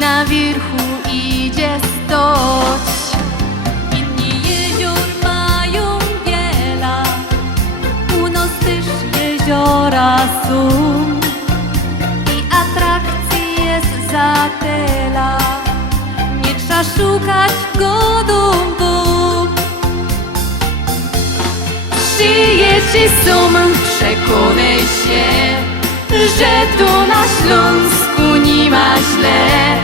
na wierzchu idzie stoć. Inni jezior mają wiele, u nas też jeziora są i atrakcji jest za tyle. Nie trzeba szukać go długo. Przyjedźcie są, przekonaj się, że tu na Śląsku nie ma źle.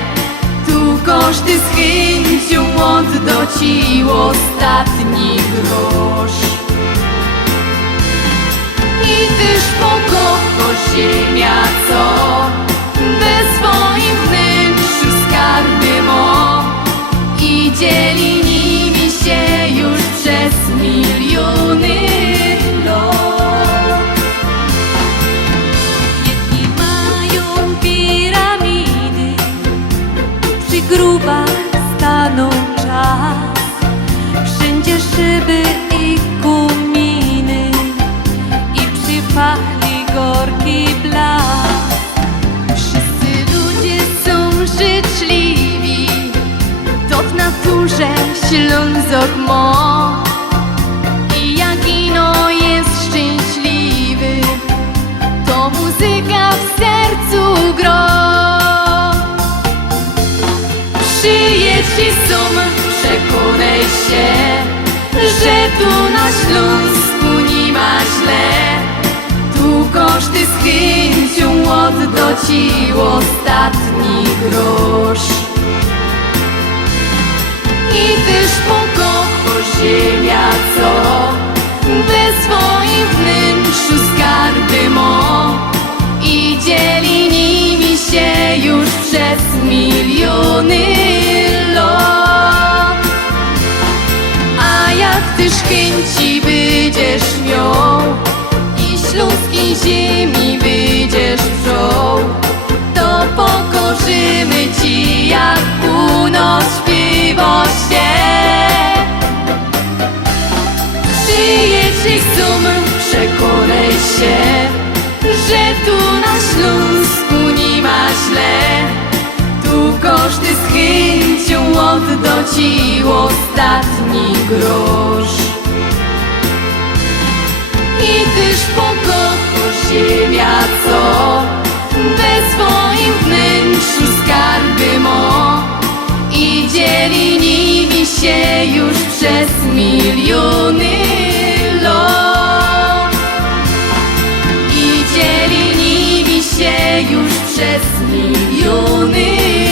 Tu każdy z chęcią odda ci ostatni grosz. I tyż pokocha ziemia, co we swoim wnętrzu skarby ma i dzieli nimi się już przez miliony lat. Jedni mają piramidy, przy grubach staną czas, wszędzie szyby i kominy i przypachli gorki blask. Wszyscy ludzie są życzliwi, to w naturze Ślązok ma. I jak ino jest szczęśliwy, to muzyka w sercu gra. Przyjedźcie są, przekonaj się, że tu na Śląsku nie ma źle. Tu każdy z chęcią odda ci ostatni grosz. I tyż pokocha ziemia, co we swoim wnętrzu skarby ma i dzieli nimi się już przez miliony lat. A jak tyż chęci będziesz miał i śląskiej ziemi będziesz wziął, to pokorzymy ci, jak u nas śpiewa się. Przyjedź sum, przekonaj się, że tu na Śląsku nie ma źle. Tu każdy z chęcią odda ci ostatni grosz. I tyż pokocha ziemia, co we swoim wnętrzu skarby ma i dzieli nimi się już przez miliony lat. I dzieli nimi się już przez miliony